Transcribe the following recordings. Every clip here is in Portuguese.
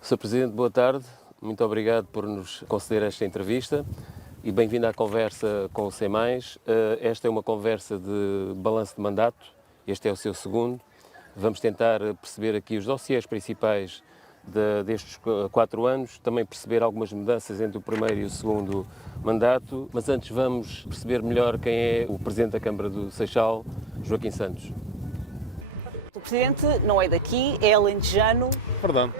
Sr. Presidente, boa tarde. Muito obrigado por nos conceder esta entrevista e bem-vindo à conversa com o SEM+. Esta é uma conversa de balanço de mandato, este é o seu segundo. Vamos tentar perceber aqui os dossiês principais destes 4 anos, também perceber algumas mudanças entre o primeiro e o segundo mandato, mas antes vamos perceber melhor quem é o Presidente da Câmara do Seixal, Joaquim Santos. O Presidente não é daqui, é alentejano. Verdade.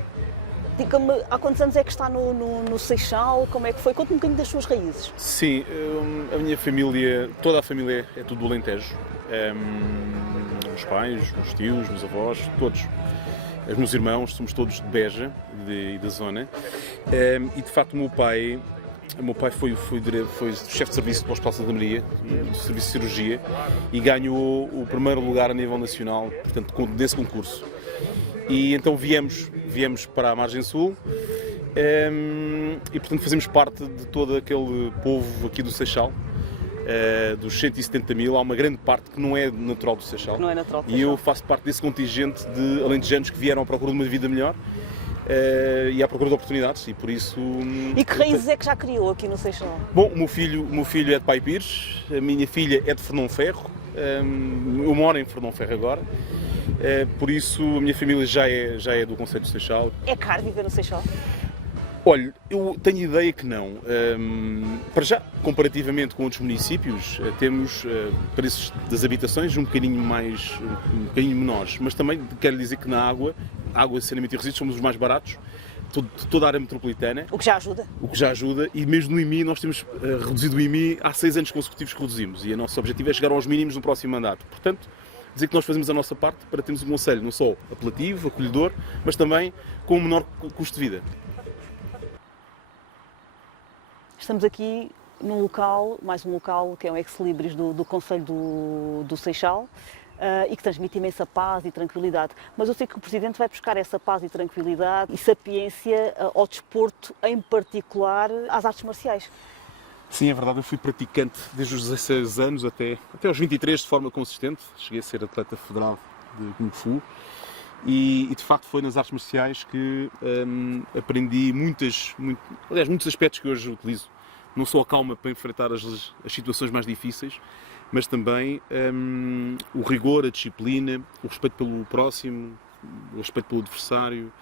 Diga-me, há quantos anos é que está no Seixal? Como é que foi? Conte-me um bocadinho das suas raízes. Sim, a minha família, toda a família é tudo do Alentejo. Os pais, os tios, os avós, todos. Os meus irmãos, somos todos de Beja e da zona. E de facto o meu pai foi chefe de serviço do Hospital Santa Maria, do Serviço de Cirurgia, e ganhou o primeiro lugar a nível nacional, portanto, nesse concurso. E então viemos para a Margem Sul e, portanto, fazemos parte de todo aquele povo aqui do Seixal, dos 170 mil. Há uma grande parte que não é natural do Seixal. Não é natural do E Seixal. eu faço parte desse contingente de alentejanos que vieram à procura de uma vida melhor e à procura de oportunidades, e por isso... E que raízes é que já criou aqui no Seixal? Bom, o meu filho é de Pai Pires, a minha filha é de Fernão Ferro, eu moro em Fernão Ferro agora. Por isso a minha família já é do Concelho de Seixal. É caro viver no Seixal? Olha, eu tenho ideia que não. Para já, comparativamente com outros municípios, temos preços das habitações um bocadinho menores, mas também quero dizer que na água, saneamento e resíduos, somos os mais baratos, toda a área metropolitana. O que já ajuda? O que já ajuda, e mesmo no IMI, nós temos reduzido o IMI há 6 anos consecutivos que reduzimos, e o nosso objetivo é chegar aos mínimos no próximo mandato. Portanto, dizer que nós fazemos a nossa parte para termos um concelho não só apelativo, acolhedor, mas também com um menor custo de vida. Estamos aqui num local, mais um local que é um ex-libris do Concelho do Seixal, e que transmite imensa paz e tranquilidade. Mas eu sei que o Presidente vai buscar essa paz e tranquilidade e sapiência ao desporto, em particular às artes marciais. Sim, é verdade, eu fui praticante desde os 16 anos até aos 23 de forma consistente. Cheguei a ser atleta federal de Kung Fu e de facto foi nas artes marciais que aprendi muitos aspectos que hoje utilizo. Não só a calma para enfrentar as situações mais difíceis, mas também o rigor, a disciplina, o respeito pelo próximo, o respeito pelo adversário,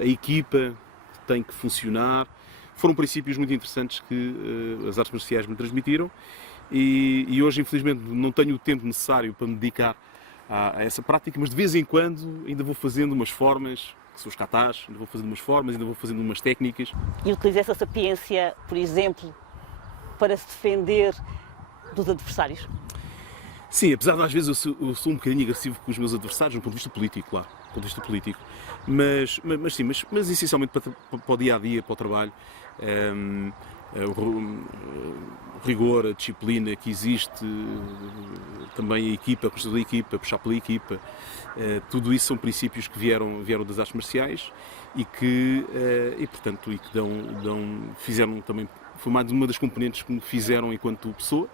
a equipa tem que funcionar. Foram princípios muito interessantes que as artes marciais me transmitiram e hoje, infelizmente, não tenho o tempo necessário para me dedicar a essa prática, mas de vez em quando ainda vou fazendo umas formas, que são os katas, ainda vou fazendo umas formas, ainda vou fazendo umas técnicas. E utiliza essa sapiência, por exemplo, para se defender dos adversários? Sim, apesar de às vezes eu sou um bocadinho agressivo com os meus adversários, do ponto de vista político, claro, do ponto de vista político, mas essencialmente para o dia-a-dia, para o trabalho, o rigor, a disciplina que existe, também a equipa, a construção da equipa, puxar pela equipa, tudo isso são princípios que vieram das artes marciais e que fizeram também, foi mais uma das componentes que me fizeram enquanto pessoa.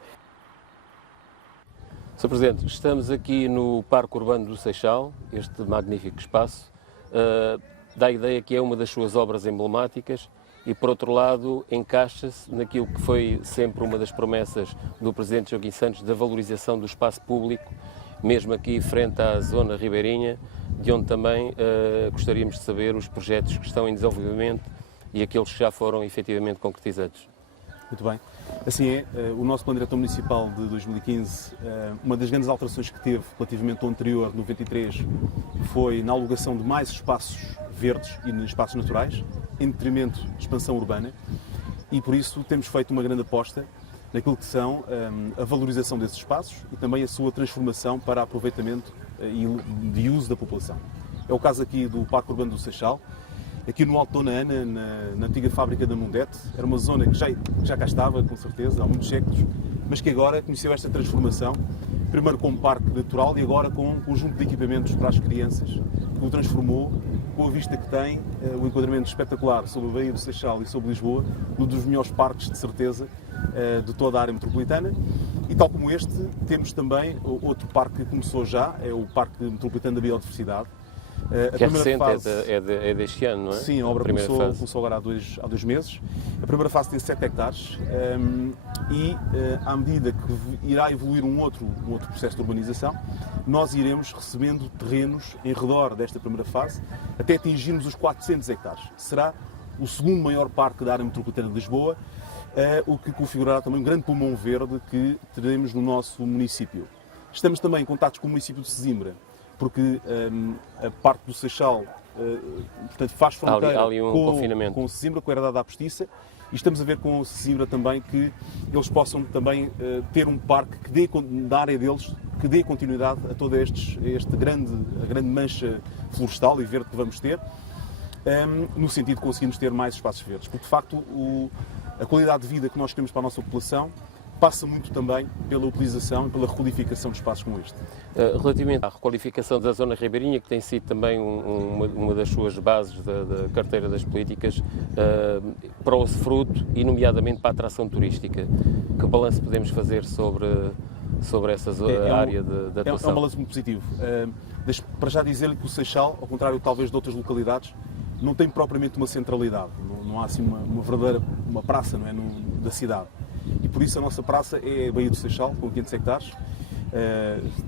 Sr. Presidente, estamos aqui no Parque Urbano do Seixal, este magnífico espaço. Dá a ideia que é uma das suas obras emblemáticas e, por outro lado, encaixa-se naquilo que foi sempre uma das promessas do Presidente Joaquim Santos, da valorização do espaço público, mesmo aqui frente à zona ribeirinha, de onde também gostaríamos de saber os projetos que estão em desenvolvimento e aqueles que já foram efetivamente concretizados. Muito bem. Assim é, o nosso Plano Diretor Municipal de 2015, uma das grandes alterações que teve relativamente ao anterior, 93, foi na alocação de mais espaços verdes e espaços naturais, em detrimento de expansão urbana, e por isso temos feito uma grande aposta naquilo que são a valorização desses espaços e também a sua transformação para aproveitamento e de uso da população. É o caso aqui do Parque Urbano do Seixal. Aqui no Alto Dona Ana, na antiga fábrica da Mundete, era uma zona que já cá estava, com certeza, há muitos séculos, mas que agora conheceu esta transformação, primeiro como parque natural e agora com um conjunto de equipamentos para as crianças, que o transformou com a vista que tem, o enquadramento espetacular sobre a Baía do Seixal e sobre Lisboa, um dos melhores parques, de certeza, de toda a área metropolitana. E tal como este, temos também outro parque que começou já, é o Parque Metropolitano da Biodiversidade. Que é recente, é deste ano, não é? Sim, a obra começou agora há dois meses. A primeira fase tem 7 hectares e, à medida que irá evoluir um outro processo de urbanização, nós iremos recebendo terrenos em redor desta primeira fase até atingirmos os 400 hectares. Será o segundo maior parque da área metropolitana de Lisboa, o que configurará também um grande pulmão verde que teremos no nosso município. Estamos também em contactos com o município de Sesimbra, porque a parte do Seixal portanto, faz fronteira com Sesimbra, com a herdade da Postiça, e estamos a ver com Sesimbra também que eles possam também ter um parque que dê, da área deles, que dê continuidade a toda a grande mancha florestal e verde que vamos ter, no sentido de conseguirmos ter mais espaços verdes, porque de facto a qualidade de vida que nós queremos para a nossa população passa muito também pela utilização e pela requalificação de espaços como este. Relativamente à requalificação da zona ribeirinha, que tem sido também uma das suas bases da carteira das políticas, para o fruto e nomeadamente para a atração turística, que balanço podemos fazer sobre essa área de atuação? É um balanço muito positivo. Para já dizer-lhe que o Seixal, ao contrário talvez de outras localidades, não tem propriamente uma centralidade, não há assim uma verdadeira praça, não é, da cidade. E por isso a nossa praça é a Baía do Seixal, com 500 hectares.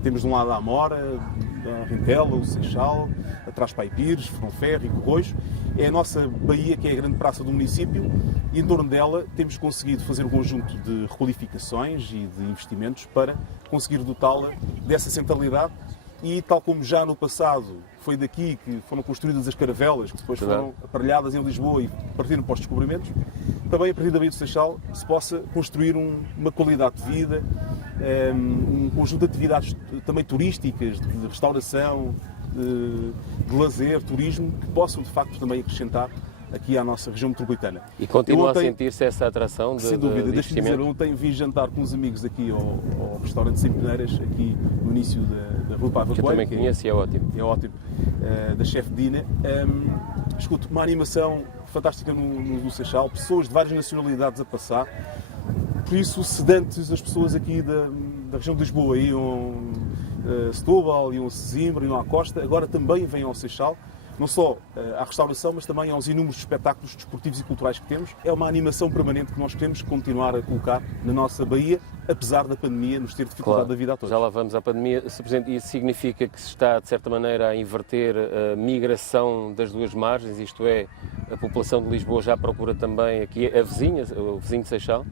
Temos de um lado a Amora, a Rentela, o Seixal, atrás Paipires, Fronferro e Corroios. É a nossa baía que é a grande praça do município e em torno dela temos conseguido fazer um conjunto de requalificações e de investimentos para conseguir dotá-la dessa centralidade. E tal como já no passado foi daqui que foram construídas as caravelas, que depois foram aparelhadas em Lisboa e partiram para os descobrimentos, também a partir da Baía do Seixal se possa construir uma qualidade de vida, um conjunto de atividades também turísticas, de restauração, de lazer, turismo, que possam de facto também acrescentar aqui à nossa região metropolitana. E continua a sentir-se essa atração sem dúvida, deixe-me dizer, ontem vim jantar com uns amigos aqui ao restaurante Sem Peneiras, aqui no início da Rua Paiva Coelho. Que eu também conheço e é ótimo. É ótimo, da chefe Dina. Escuto, uma animação fantástica no Seixal, pessoas de várias nacionalidades a passar. Por isso, sedantes as pessoas aqui da região de Lisboa iam a Setúbal, iam a Sesimbra, iam à Costa, agora também vêm ao Seixal. Não só à restauração, mas também aos inúmeros espetáculos desportivos e culturais que temos. É uma animação permanente que nós queremos continuar a colocar na nossa Baía, apesar da pandemia nos ter dificultado a vida a todos. Já lá vamos à pandemia. Sr. Presidente, isso significa que se está, de certa maneira, a inverter a migração das duas margens, isto é, a população de Lisboa já procura também aqui o vizinho de Seixal?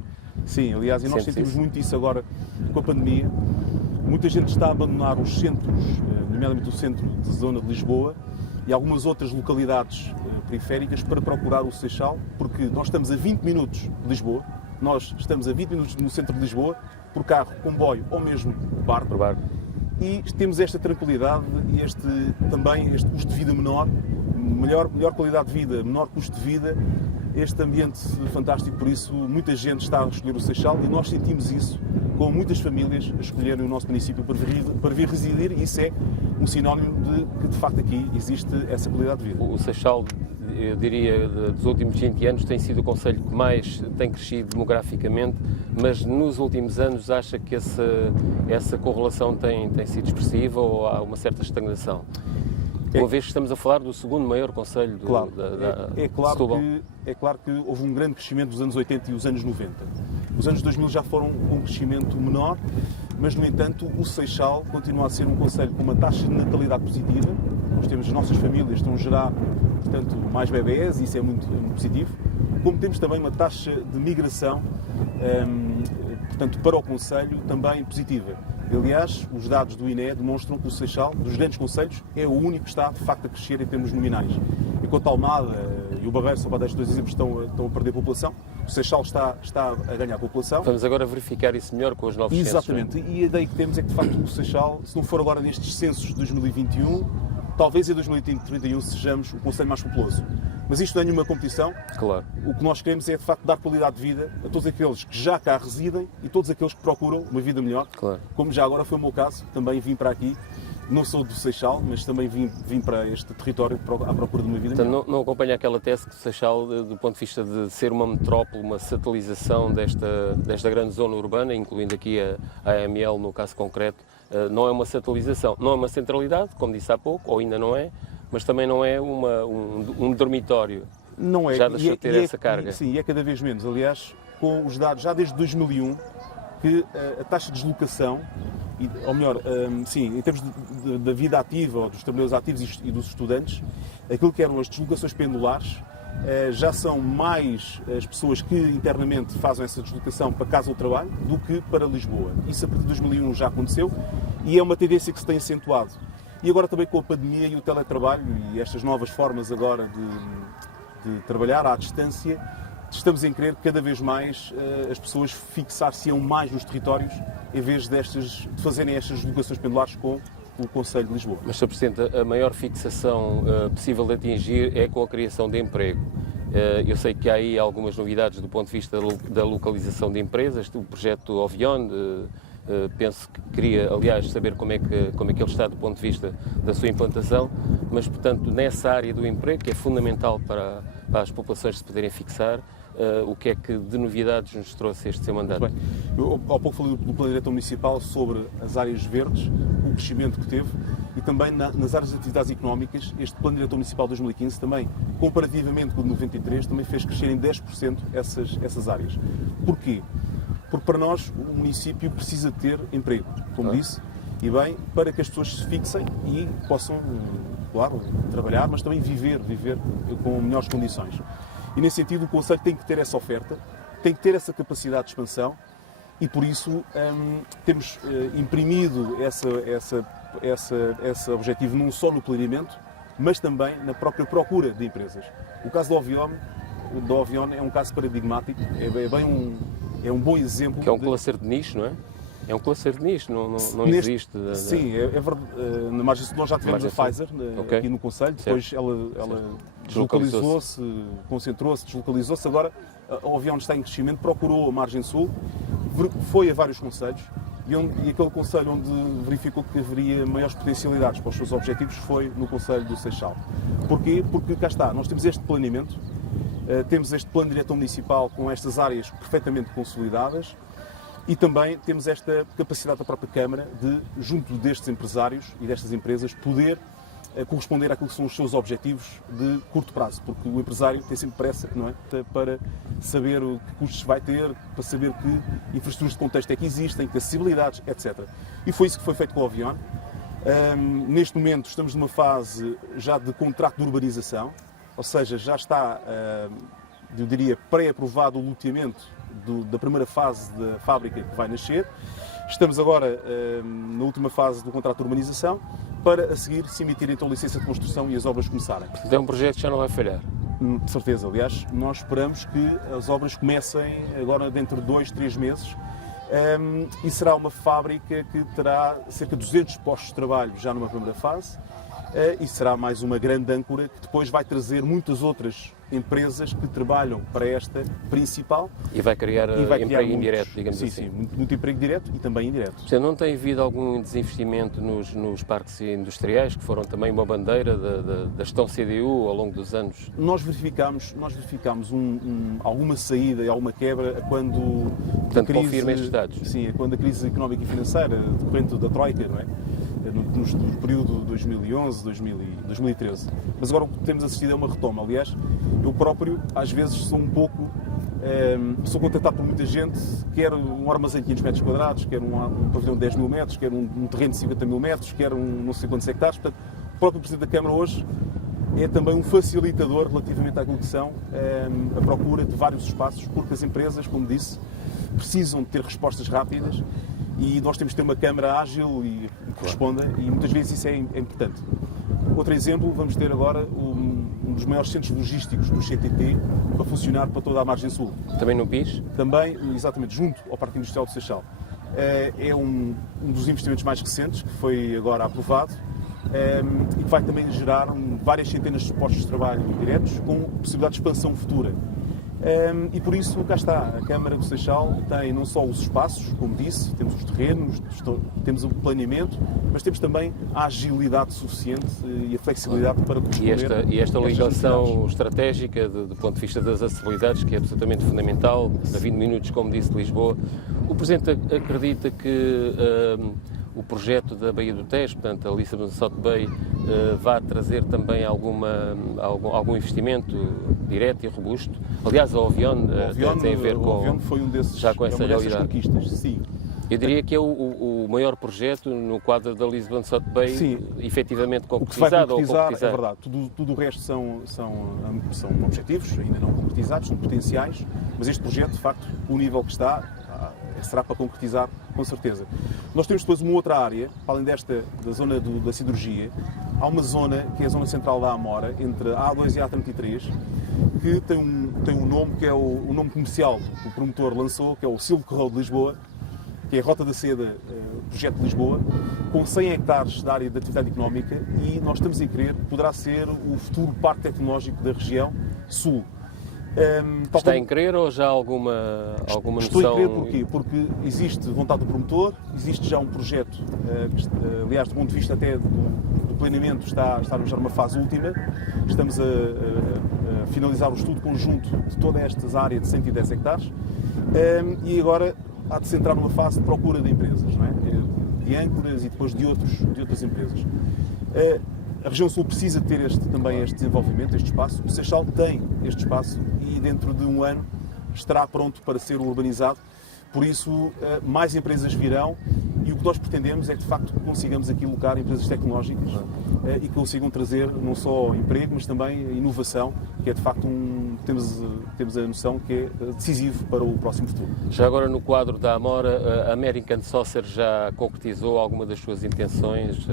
Sim, aliás, e nós sentimos muito isso agora com a pandemia. Muita gente está a abandonar os centros, nomeadamente o centro de zona de Lisboa, e algumas outras localidades periféricas para procurar o Seixal, porque nós estamos a 20 minutos de Lisboa, nós estamos a 20 minutos no centro de Lisboa, por carro, comboio ou mesmo barco, e temos esta tranquilidade e também este custo de vida menor, melhor qualidade de vida, menor custo de vida, este ambiente fantástico, por isso muita gente está a escolher o Seixal e nós sentimos isso com muitas famílias a escolherem o nosso município para vir residir, e isso é um sinónimo de que de facto aqui existe essa qualidade de vida. O Seixal, eu diria, dos últimos 20 anos tem sido o concelho que mais tem crescido demograficamente, mas nos últimos anos acha que essa correlação tem sido expressiva ou há uma certa estagnação? Uma vez que estamos a falar do segundo maior concelho de Setúbal. É claro que houve um grande crescimento dos anos 80 e os anos 90. Os anos 2000 já foram com um crescimento menor, mas, no entanto, o Seixal continua a ser um concelho com uma taxa de natalidade positiva. Nós temos as nossas famílias estão a gerar, portanto, mais bebés, e isso é muito positivo. Como temos também uma taxa de migração, portanto, para o concelho também positiva. Aliás, os dados do INE demonstram que o Seixal, dos grandes concelhos, é o único que está, de facto, a crescer em termos nominais. Enquanto Almada e o Barreiro, só para dar estes dois exemplos, estão a perder população, o Seixal está a ganhar população. Vamos agora verificar isso melhor com os novos censos. Exatamente. E a ideia que temos é que, de facto, o Seixal, se não for agora nestes censos de 2021, talvez em 2031 sejamos o concelho mais populoso. Mas isto não é nenhuma competição. Claro. O que nós queremos é, de facto, dar qualidade de vida a todos aqueles que já cá residem e todos aqueles que procuram uma vida melhor. Claro. Como já agora foi o meu caso, também vim para aqui Não sou do Seixal, mas também vim para este território à procura de uma vida melhor. Portanto, não acompanha aquela tese que o Seixal, do ponto de vista de ser uma metrópole, uma satelização desta grande zona urbana, incluindo aqui a AML no caso concreto, não é uma satelização, não é uma centralidade, como disse há pouco, ou ainda não é, mas também não é um dormitório. Não é. Já deixou de ter essa carga. Sim, é cada vez menos. Aliás, com os dados já desde 2001, que a taxa de deslocação, ou melhor, sim, em termos da vida ativa, ou dos trabalhadores ativos e dos estudantes, aquilo que eram as deslocações pendulares, já são mais as pessoas que internamente fazem essa deslocação para casa ou trabalho do que para Lisboa. Isso a partir de 2001 já aconteceu e é uma tendência que se tem acentuado. E agora também com a pandemia e o teletrabalho e estas novas formas agora de trabalhar à distância, estamos em querer cada vez mais as pessoas fixar-se-ão mais nos territórios em vez de fazerem estas deslocações pendulares com o Conselho de Lisboa. Mas, Sr. Presidente, a maior fixação possível de atingir é com a criação de emprego. Eu sei que há aí algumas novidades do ponto de vista da localização de empresas, o projeto Ovion, penso que queria, aliás, saber como é que ele está do ponto de vista da sua implantação, mas, portanto, nessa área do emprego, que é fundamental para as populações se poderem fixar, o que é que de novidades nos trouxe este seu mandato? Bem, eu há pouco falei do Plano Diretor Municipal sobre as áreas verdes, o crescimento que teve e também nas áreas de atividades económicas, este Plano Diretor Municipal de 2015 também, comparativamente com o de 93, também fez crescer em 10% essas áreas. Porquê? Porque para nós o município precisa ter emprego, como disse, e bem, para que as pessoas se fixem e possam, claro, trabalhar, mas também viver com melhores condições. E nesse sentido o Conselho tem que ter essa oferta, tem que ter essa capacidade de expansão e por isso temos imprimido esse objetivo não só no planeamento, mas também na própria procura de empresas. O caso do Ovion é um caso paradigmático, é um bom exemplo. Que é um cluster de nicho, não é? É um cluster de nicho, não existe. Sim, é verdade. Na margem sul nós já tivemos a Pfizer aqui no Conselho, depois ela deslocalizou-se, concentrou-se, deslocalizou-se. Agora o Ovion está em crescimento, procurou a margem sul, foi a vários concelhos e aquele concelho onde verificou que haveria maiores potencialidades para os seus objetivos foi no Concelho do Seixal. Porquê? Porque cá está, nós temos este planeamento, temos este plano diretor municipal com estas áreas perfeitamente consolidadas e também temos esta capacidade da própria Câmara de, junto destes empresários e destas empresas, poder corresponder àquilo que são os seus objetivos de curto prazo, porque o empresário tem sempre pressa, não é? Para saber o que custos vai ter, para saber que infraestruturas de contexto é que existem, que acessibilidades, etc. E foi isso que foi feito com o Ovion. Neste momento estamos numa fase já de contrato de urbanização, ou seja, já está, eu diria, pré-aprovado o loteamento da primeira fase da fábrica que vai nascer. Estamos agora na última fase do contrato de urbanização para a seguir se emitir então a licença de construção e as obras começarem. É um projeto que já não vai falhar. De certeza, aliás, nós esperamos que as obras comecem agora dentro de 2, 3 meses e será uma fábrica que terá cerca de 200 postos de trabalho já numa primeira fase e será mais uma grande âncora que depois vai trazer muitas outras empresas que trabalham para esta principal. E vai criar emprego indireto, digamos assim. Sim, muito emprego direto e também indireto. Portanto, não tem havido algum desinvestimento nos parques industriais, que foram também uma bandeira da gestão CDU ao longo dos anos? Nós verificámos alguma saída e alguma quebra quando... Portanto, confirma estes dados? Sim, quando a crise económica e financeira decorrente da Troika, não é? No período 2011, 2013. Mas agora o que temos assistido é uma retoma. Aliás, eu próprio, às vezes, sou contactado por muita gente, quer um armazém de 500 metros quadrados, quer um pavilhão de 10 mil metros, quer um terreno de 50 mil metros, quer não sei quantos hectares. Portanto, o próprio Presidente da Câmara hoje é também um facilitador relativamente àquilo que são a procura de vários espaços, porque as empresas, como disse, precisam de ter respostas rápidas e nós temos de ter uma Câmara ágil e que responda, e muitas vezes isso é importante. Outro exemplo, vamos ter agora um dos maiores centros logísticos do CTT para funcionar para toda a margem sul. Também no PIS? Também, exatamente, junto ao Parque Industrial do Seixal. É um dos investimentos mais recentes, que foi agora aprovado, e que vai também gerar várias centenas de postos de trabalho diretos, com possibilidade de expansão futura. E por isso, cá está, a Câmara do Seixal tem não só os espaços, como disse, temos os terrenos, temos o planeamento, mas temos também a agilidade suficiente e a flexibilidade para corresponder. E esta a estas ligação necessidades. estratégica, do ponto de vista das acessibilidades, que é absolutamente fundamental, a 20 minutos, como disse, de Lisboa. O Presidente acredita que o projeto da Baía do Tejo, portanto, a Lisbon South Bay, vai trazer também algum investimento direto e robusto. Aliás, o Ovion tem a ver com... O Ovion foi um desses, já com essa uma dessas realidade. conquistas, sim. Eu diria que é o maior projeto no quadro da Lisbon South Bay, Sim. efetivamente O que se vai concretizado ou concretizar concretizar. é verdade. Tudo o resto são objetivos, ainda não concretizados, são potenciais, mas este projeto, de facto, o nível que está, será para concretizar, com certeza. Nós temos depois uma outra área, para além desta, da zona da siderurgia, há uma zona, que é a zona central da Amora, entre a A2 e a A33, que tem um nome que é o nome comercial que o promotor lançou, que é o Silk Road de Lisboa, que é a Rota da Seda, projeto de Lisboa, com 100 hectares de área de atividade económica, e nós estamos a crer que poderá ser o futuro parque tecnológico da região sul. Está em crer ou já há alguma noção? Estou a crer porquê? Porque existe vontade do promotor, existe já um projeto, que, aliás, do ponto de vista até do planeamento, está já numa fase última. Estamos a finalizar o estudo conjunto de toda esta área de 110 hectares, e agora há de se entrar numa fase de procura de empresas, não é? De âncoras e depois de outras empresas. A região sul precisa ter também este desenvolvimento, este espaço. O Seixal tem este espaço e dentro de um ano estará pronto para ser urbanizado. Por isso, mais empresas virão, e o que nós pretendemos é que, de facto, consigamos aqui alocar empresas tecnológicas e que consigam trazer não só emprego, mas também inovação, que é, de facto, temos a noção que é decisivo para o próximo futuro. Já agora, no quadro da Amora, a American Saucer já concretizou alguma das suas intenções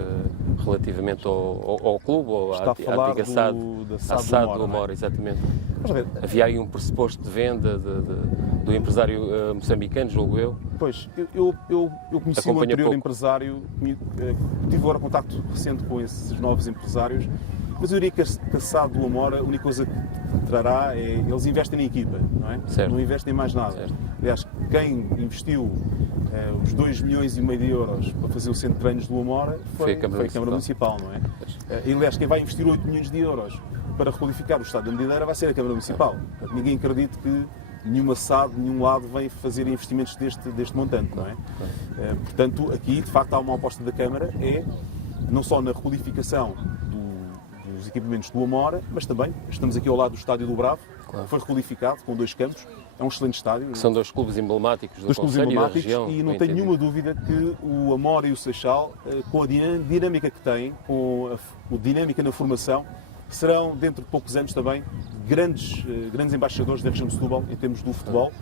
relativamente ao clube ou Está a falar antiga SAD do Amora, exatamente. Havia aí um pressuposto de venda do empresário moçambicano, julgo eu. Pois, eu conheci o anterior empresário, tive agora contacto recente com esses novos empresários, mas eu diria que a SAD do Amora, a única coisa que trará é eles investem na equipa, não é? Certo. Não investem em mais nada. Certo. Aliás, quem investiu os 2,5 milhões de euros para fazer o centro de treinos do Amora foi a Câmara Municipal, não é? E, aliás, quem vai investir 8 milhões de euros para requalificar o Estado da Medideira vai ser a Câmara Municipal. Ninguém acredita que nenhuma SAD, nenhum lado vem fazer investimentos deste montante, não é? Portanto, aqui, de facto, há uma aposta da Câmara, não só na requalificação dos equipamentos do Amora, mas também, estamos aqui ao lado do Estádio do Bravo, que foi requalificado com 2 campos, é um excelente estádio. Que são 2 clubes emblemáticos do concelho e da região. E não tenho nenhuma dúvida que o Amora e o Seixal, com a dinâmica que têm, com a dinâmica na formação, serão, dentro de poucos anos também, grandes embaixadores da região de Setúbal em termos do futebol.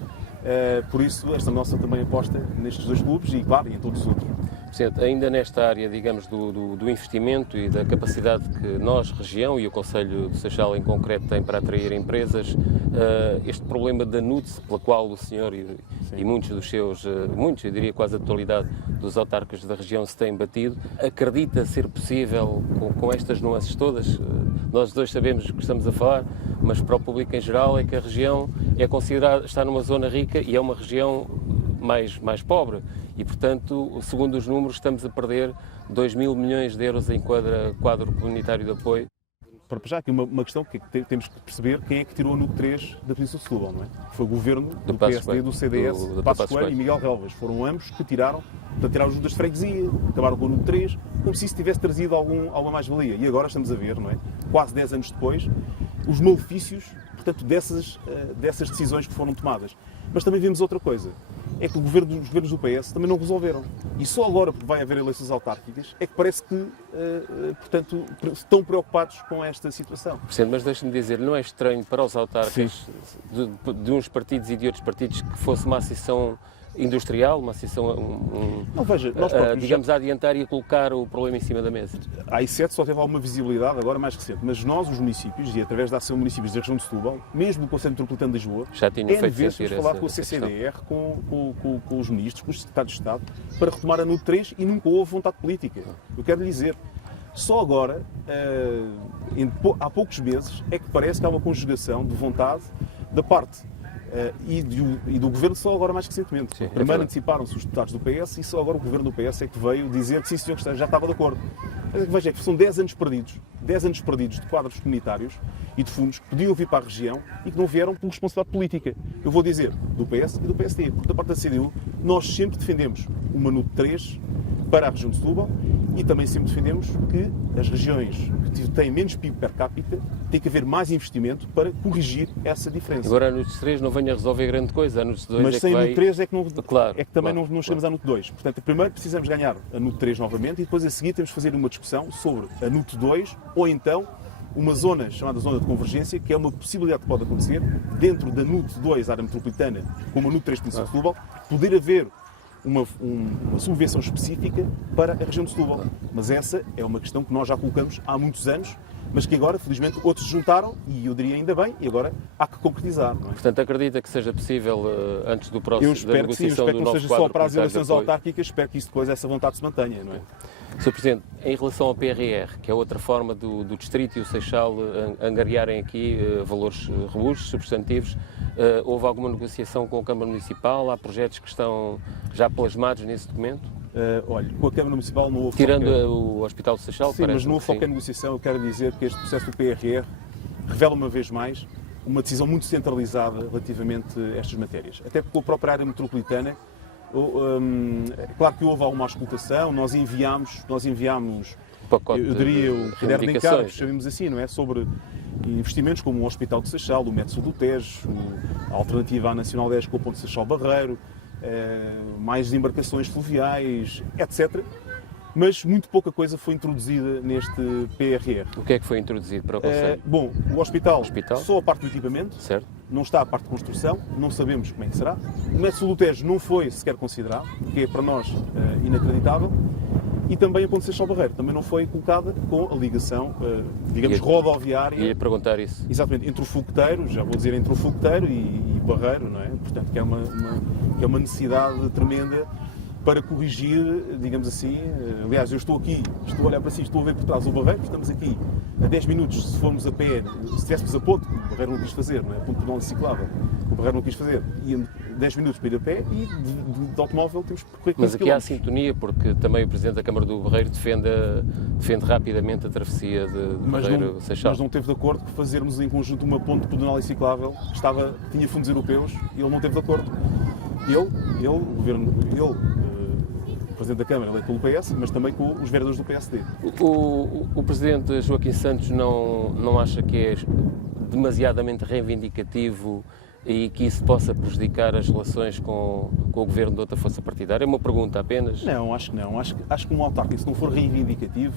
Por isso, esta nossa também aposta nestes 2 clubes e, claro, em todos os outros. Presidente, ainda nesta área, digamos, do investimento e da capacidade que nós, região e o Concelho de Seixal em concreto, tem para atrair empresas, este problema da NUTS, pela qual o senhor e muitos dos seus, eu diria quase a totalidade dos autarcas da região se têm batido, acredita ser possível, com estas nuances todas, nós dois sabemos o que estamos a falar, mas para o público em geral é que a região é considerada, está numa zona rica e é uma região mais pobre. E, portanto, segundo os números, estamos a perder 2.000 milhões de euros em quadro comunitário de apoio. Para já aqui uma questão que temos que perceber quem é que tirou o NUC 3 da Província de Setúbal, não é? Foi o governo do PSD, do CDS, do Passos Coelho e Miguel Relvas. Foram ambos que tiraram as juntas de freguesia, acabaram com o NUC 3, como se isso tivesse trazido alguma mais-valia. E agora estamos a ver, não é? Quase 10 anos depois, os malefícios, portanto, dessas decisões que foram tomadas. Mas também vemos outra coisa, é que os governos do PS também não resolveram. E só agora, porque vai haver eleições autárquicas, é que parece que, portanto, estão preocupados com esta situação. Presidente, mas deixe-me dizer, não é estranho para os autarcas de uns partidos e de outros partidos que fosse uma associação industrial, uma associação, não, veja, nós próprios, digamos, a adiantar e a colocar o problema em cima da mesa? A I7 só teve alguma visibilidade agora mais recente, mas nós, os municípios, e através da Ação Municípios da região de Setúbal, mesmo o Conselho Metropolitano de Lisboa, já tinha feito falar com o CCDR, com os ministros, com os secretários de Estado, para retomar a NUC 3 e nunca houve vontade política. Eu quero lhe dizer, só agora, há poucos meses, é que parece que há uma conjugação de vontade da parte e do Governo só agora mais recentemente. Sim, Primeiro anteciparam-se os deputados do PS e só agora o Governo do PS é que veio dizer que sim, senhor, que já estava de acordo. Veja, que são 10 anos perdidos de quadros comunitários e de fundos que podiam vir para a região e que não vieram por responsabilidade política. Eu vou dizer, do PS e do PSD, porque da parte da CDU nós sempre defendemos o Manuto 3 para a região de Setúbal e também sempre defendemos que as regiões que têm menos PIB per capita têm que haver mais investimento para corrigir essa diferença. Agora a NUTS 3 não venha a resolver grande coisa, a NUTS 2 Mas é que sem a vai... NUT 3 é que, também não chegamos à NUT 2. Portanto, primeiro precisamos ganhar a NUT 3 novamente e depois a seguir temos de fazer uma discussão sobre a NUT 2 ou então uma zona chamada zona de convergência, que é uma possibilidade que pode acontecer dentro da NUT 2, área metropolitana, como a NUT 3 de Setúbal, poder haver uma subvenção específica para a região de Setúbal. Mas essa é uma questão que nós já colocamos há muitos anos, mas que agora, felizmente, outros se juntaram e eu diria ainda bem, e agora há que concretizar. Não é? Portanto, acredita que seja possível, antes do próximo, Eu espero que sim, espero que não seja só para as eleições autárquicas, espero que isso depois, essa vontade se mantenha. Não é? Sr. Presidente, em relação ao PRR, que é outra forma do Distrito e o Seixal angariarem aqui valores robustos, substantivos, houve alguma negociação com a Câmara Municipal? Há projetos que estão já plasmados nesse documento? Olha, com a Câmara Municipal não houve Tirando o Hospital do Seixal, sim, mas não houve qualquer negociação. Eu quero dizer que este processo do PRR revela uma vez mais uma decisão muito centralizada relativamente a estas matérias. Até porque a própria área metropolitana, claro que houve alguma auscultação, nós enviámos eu diria, o caderno de encargos, chamemos assim, não é? Sobre investimentos como o Hospital de Seixal, o Metsul do Tejo, a alternativa à Nacional 10 com o Ponte Seixal Barreiro, mais embarcações fluviais, etc. Mas muito pouca coisa foi introduzida neste PRR. O que é que foi introduzido para o Conselho? Bom, o hospital, só a parte do equipamento, certo. Não está a parte de construção, não sabemos como é que será. O Metsul do Tejo não foi sequer considerado, o que é para nós inacreditável. E também a Ponte Seixal Barreiro também não foi colocada com a ligação, digamos, rodoviária. Ia perguntar isso. Exatamente, entre o fogueteiro, já vou dizer entre o fogueteiro e Barreiro, não é? Portanto, que é uma necessidade tremenda para corrigir, digamos assim. Aliás, eu estou a olhar para si, estou a ver por trás o Barreiro, estamos aqui a 10 minutos, se formos a pé, se estivéssemos a ponto, o Barreiro não quis fazer, não é? Ponto pedonal ciclável, o Barreiro não quis fazer, e 10 minutos para ir a pé e de automóvel temos que percorrer 15 Mas aqui km. há sintonia, porque também o Presidente da Câmara do Barreiro defende rapidamente a travessia de Barreiro-Seixal. Mas não teve de acordo que fazermos em conjunto uma ponte pedonal e ciclável que tinha fundos europeus e ele não teve de acordo. O Presidente da Câmara eleito pelo PS, mas também com os vereadores do PSD. O Presidente Joaquim Santos não acha que é demasiadamente reivindicativo e que isso possa prejudicar as relações com o Governo de outra força partidária? É uma pergunta apenas. Não, acho que não. Acho que um autarca, se não for reivindicativo,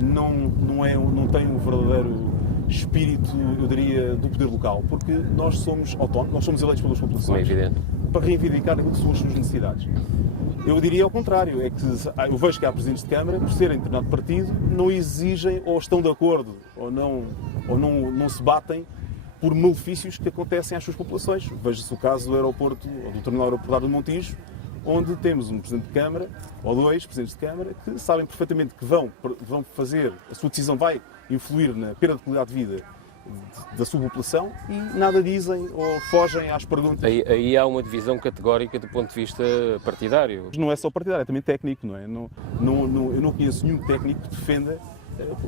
não tem um verdadeiro espírito, eu diria, do poder local, porque nós somos autónomos, nós somos eleitos pelas populações. É evidente. Para reivindicar aquilo que são as suas necessidades. Eu diria ao contrário, é que eu vejo que há presidentes de Câmara, por serem de determinado partido, não exigem ou estão de acordo ou não se batem por malefícios que acontecem às suas populações. Veja-se o caso do aeroporto, ou do terminal aeroportuário de Montijo, onde temos um Presidente de Câmara, ou dois Presidentes de Câmara, que sabem perfeitamente que vão fazer, a sua decisão vai influir na perda de qualidade de vida da sua população e nada dizem ou fogem às perguntas. Aí há uma divisão categórica do ponto de vista partidário. Não é só partidário, é também técnico, não é? Eu não conheço nenhum técnico que defenda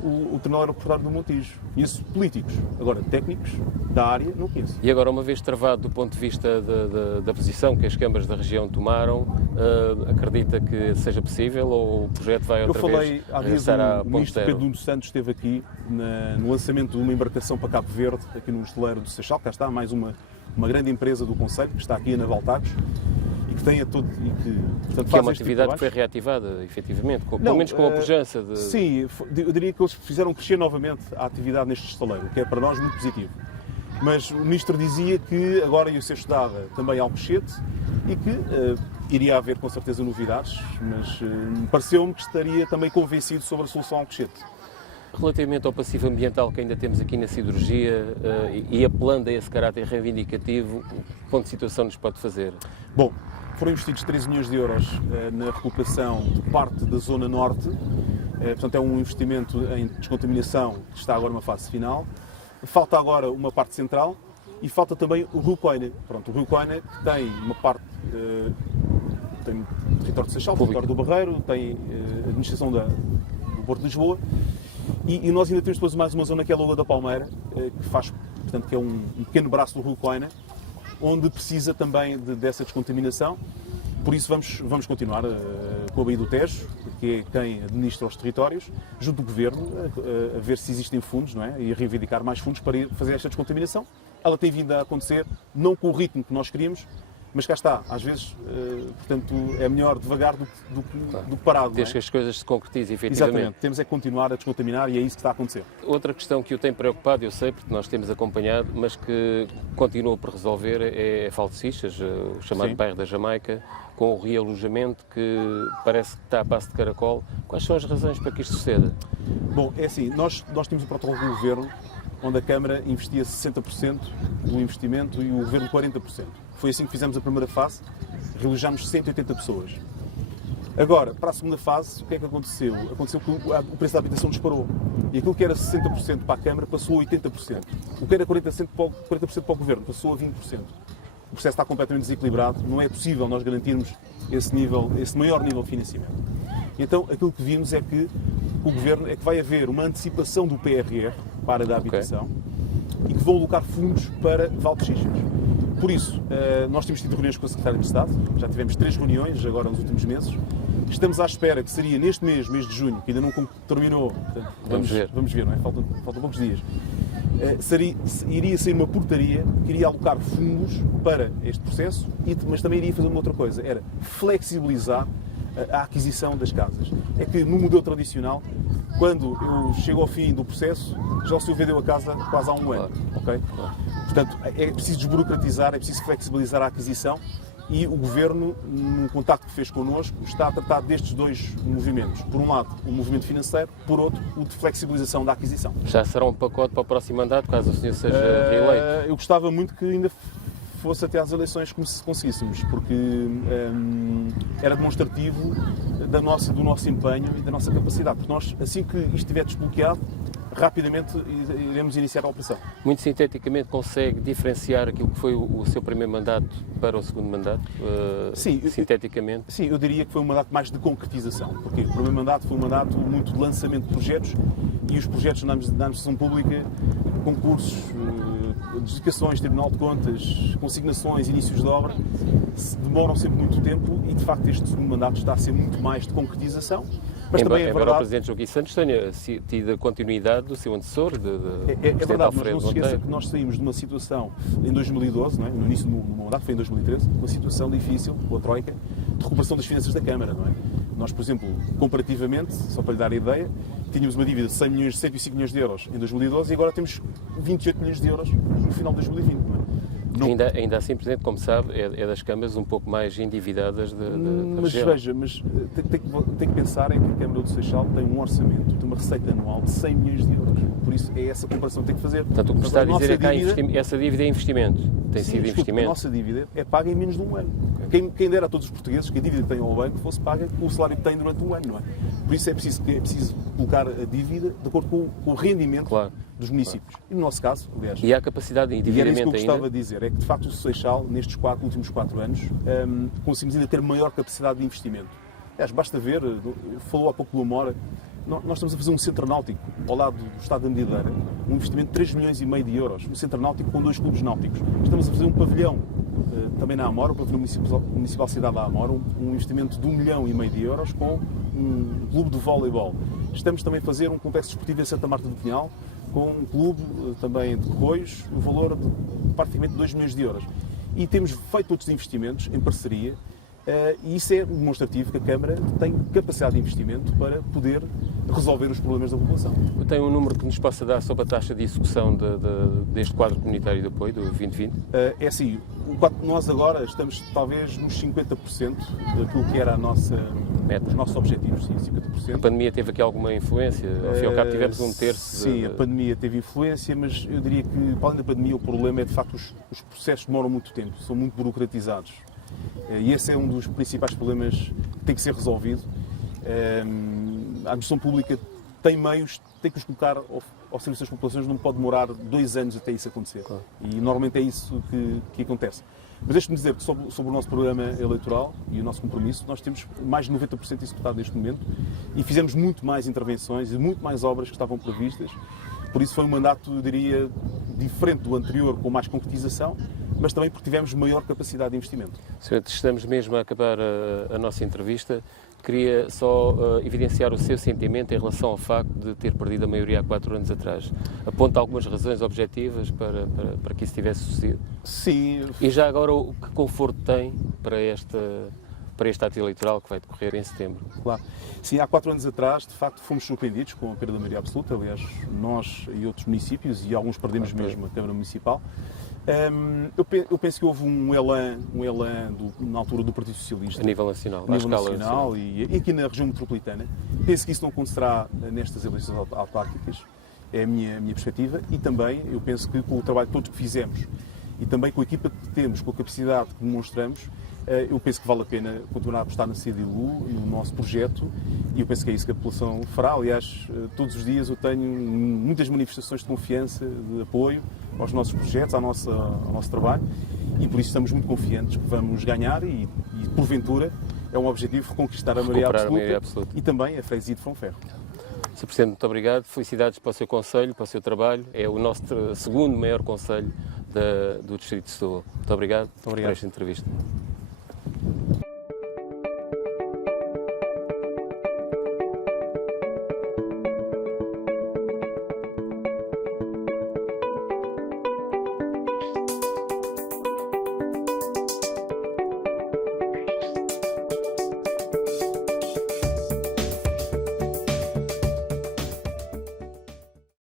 o terminal aeroportuário do Montijo. Conheço políticos, agora técnicos da área não conheço. E agora, uma vez travado do ponto de vista da posição que as câmaras da região tomaram, acredita que seja possível ou o projeto vai outra vez regressar à ponte zero? O Ministro Pedro Nuno Santos esteve aqui no lançamento de uma embarcação para Cabo Verde, aqui no estaleiro do Seixal. Cá está mais uma grande empresa do Concelho, que está aqui a Navaltagos, e que tem portanto, que é uma atividade que foi reativada, efetivamente, pelo menos com a pujança de... Sim, eu diria que eles fizeram crescer novamente a atividade neste estaleiro, o que é para nós muito positivo. Mas o Ministro dizia que agora ia ser estudada também Alcochete e que iria haver com certeza novidades, mas pareceu-me que estaria também convencido sobre a solução Alcochete. Relativamente ao passivo ambiental que ainda temos aqui na siderurgia e apelando a esse caráter reivindicativo, que ponto de situação nos pode fazer? Bom, foram investidos 13 milhões de euros na recuperação de parte da zona norte, portanto é um investimento em descontaminação que está agora numa fase final. Falta agora uma parte central e falta também o Rio Coina. Pronto, o Rio Coina tem uma parte, tem o território de Seixal, o território do Barreiro, tem a administração do Porto de Lisboa, e nós ainda temos depois mais uma zona que é a Lagoa da Palmeira, que faz, portanto, que é um pequeno braço do Rio Coina, onde precisa também dessa descontaminação. Por isso vamos continuar com a Baía do Tejo, que é quem administra os territórios, junto do Governo, a ver se existem fundos, não é? E a reivindicar mais fundos para ir fazer esta descontaminação. Ela tem vindo a acontecer, não com o ritmo que nós queríamos, mas cá está. Às vezes, portanto, é melhor devagar do que parado. Desde que as coisas se concretizem, efetivamente. Exatamente. Temos é que continuar a descontaminar e é isso que está a acontecer. Outra questão que o tem preocupado, eu sei, porque nós temos acompanhado, mas que continua por resolver, é a Fal de Seixas, o chamado Sim. bairro da Jamaica, com o realojamento que parece que está a passo de caracol. Quais são as razões para que isto suceda? Bom, é assim, nós temos um protocolo do Governo onde a Câmara investia 60% do investimento e o Governo 40%. Foi assim que fizemos a primeira fase, realojámos 180 pessoas. Agora, para a segunda fase, o que é que aconteceu? Aconteceu que o preço da habitação disparou. E aquilo que era 60% para a Câmara passou a 80%. O que era 40% para o Governo passou a 20%. O processo está completamente desequilibrado, não é possível nós garantirmos esse maior nível de financiamento. Então, aquilo que vimos é que o Governo é que vai haver uma antecipação do PRR para a da habitação e que vão alocar fundos para Val de Seixas. Por isso, nós temos tido reuniões com o Secretário de Estado, já tivemos 3 reuniões agora nos últimos meses. Estamos à espera que seria neste mês de junho, que ainda não terminou, portanto, vamos ver, não é? Faltam poucos dias. Iria sair uma portaria que iria alocar fundos para este processo, mas também iria fazer uma outra coisa, era flexibilizar a aquisição das casas. É que no modelo tradicional, quando eu chego ao fim do processo, já se vendeu a casa quase há um ano. Okay? Portanto, é preciso desburocratizar, é preciso flexibilizar a aquisição e o Governo, no contacto que fez connosco, está a tratar destes dois movimentos. Por um lado, o movimento financeiro, por outro, o de flexibilização da aquisição. Já será um pacote para o próximo mandato, caso o senhor seja reeleito? Eu gostava muito que ainda fosse até às eleições que conseguíssemos, porque era demonstrativo do nosso empenho e da nossa capacidade. Porque nós, assim que isto estiver desbloqueado, rapidamente iremos iniciar a operação. Muito sinteticamente, consegue diferenciar aquilo que foi o seu primeiro mandato para o segundo mandato? Sim. Sinteticamente? Sim, eu diria que foi um mandato mais de concretização. Porque o primeiro mandato foi um mandato muito de lançamento de projetos e os projetos na administração pública, concursos, adjudicações, Tribunal de Contas, consignações, inícios de obra, demoram sempre muito tempo e, de facto, este segundo mandato está a ser muito mais de concretização. Mas também é embora verdade... o Presidente Joaquim Santos tenha tido a continuidade do seu antecessor, É verdade, mas não se esqueça que nós saímos de uma situação em 2012, não é? No início do meu mandato, foi em 2013, uma situação difícil, com a Troika, de recuperação das finanças da Câmara, não é? Nós, por exemplo, comparativamente, só para lhe dar a ideia, tínhamos uma dívida de 105 milhões de euros em 2012 e agora temos 28 milhões de euros no final de 2020, não é? Ainda assim, Presidente, como sabe, é das câmaras um pouco mais endividadas da mas região. Veja, tem que pensar em que a Câmara do Seixal tem um orçamento, tem uma receita anual de 100 milhões de euros. Por isso é essa comparação que tem que fazer. Portanto, o que está a dizer é que essa dívida é investimento. Tem sido investimento. A nossa dívida é paga em menos de um ano. Quem dera a todos os portugueses que a dívida que têm ao banco fosse paga com o salário que têm durante um ano, não é? Por isso é preciso colocar a dívida de acordo com o rendimento dos municípios. E no nosso caso, aliás... E há capacidade de endividamento ainda? E era isso que eu gostava de dizer, é que de facto o Seixal, nestes últimos 4 anos, conseguimos ainda ter maior capacidade de investimento. Aliás, basta ver, falou há pouco do Amora, nós estamos a fazer um centro náutico ao lado do Estado da Mediadeira, um investimento de 3,5 milhões de euros, um centro náutico com 2 clubes náuticos. Estamos a fazer um pavilhão também na Amora, o pavilhão municipal Cidade da Amora, um investimento de 1,5 milhão de euros com um clube de voleibol. Estamos também a fazer um complexo desportivo em Santa Marta do Pinhal, com um clube também de Corroios, o valor de praticamente 2 milhões de euros. E temos feito outros investimentos em parceria, e isso é demonstrativo que a Câmara tem capacidade de investimento para poder resolver os problemas da população. Tem um número que nos possa dar sobre a taxa de execução deste quadro comunitário de apoio, do 2020? É assim, nós agora estamos talvez nos 50% daquilo que era os nossos objetivos, sim, 50%. A pandemia teve aqui alguma influência? Ao fim e ao cabo tivemos um terço... Sim, a pandemia teve influência, mas eu diria que, para além da pandemia, o problema é de facto os processos demoram muito tempo, são muito burocratizados. E esse é um dos principais problemas que tem que ser resolvido. A administração pública tem meios, tem que os colocar ao serviço das populações, não pode demorar 2 anos até isso acontecer. Claro. E normalmente é isso que acontece. Mas deixe-me dizer que sobre o nosso programa eleitoral e o nosso compromisso, nós temos mais de 90% executado neste momento e fizemos muito mais intervenções e muito mais obras que estavam previstas. Por isso foi um mandato, eu diria, diferente do anterior, com mais concretização, mas também porque tivemos maior capacidade de investimento. Sr. Estamos mesmo a acabar a nossa entrevista. Queria só evidenciar o seu sentimento em relação ao facto de ter perdido a maioria há 4 anos atrás. Aponta algumas razões objetivas para que isso tivesse sucedido? Sim. E já agora, que conforto tem para este ato eleitoral que vai decorrer em setembro? Claro. Sim, há 4 anos atrás, de facto, fomos surpreendidos com a perda da maioria absoluta. Aliás, nós e outros municípios, e alguns perdemos mesmo a Câmara Municipal. Eu penso que houve um elan na altura do Partido Socialista. A nível nacional, A nível nacional e aqui na região metropolitana. Penso que isso não acontecerá nestas eleições autárquicas. É a minha perspectiva. E também, eu penso que com o trabalho todo que fizemos e também com a equipa que temos, com a capacidade que demonstramos, eu penso que vale a pena continuar a apostar na CDU e no nosso projeto, e eu penso que é isso que a população fará. Aliás, todos os dias eu tenho muitas manifestações de confiança, de apoio aos nossos projetos, ao nosso trabalho, e por isso estamos muito confiantes que vamos ganhar e porventura, é um objetivo reconquistar a maioria absoluta e também a freguesia de Fronferro. Sr. Presidente, muito obrigado. Felicidades para o seu concelho, para o seu trabalho. É o nosso segundo maior concelho do Distrito de Setúbal. Muito obrigado por esta entrevista.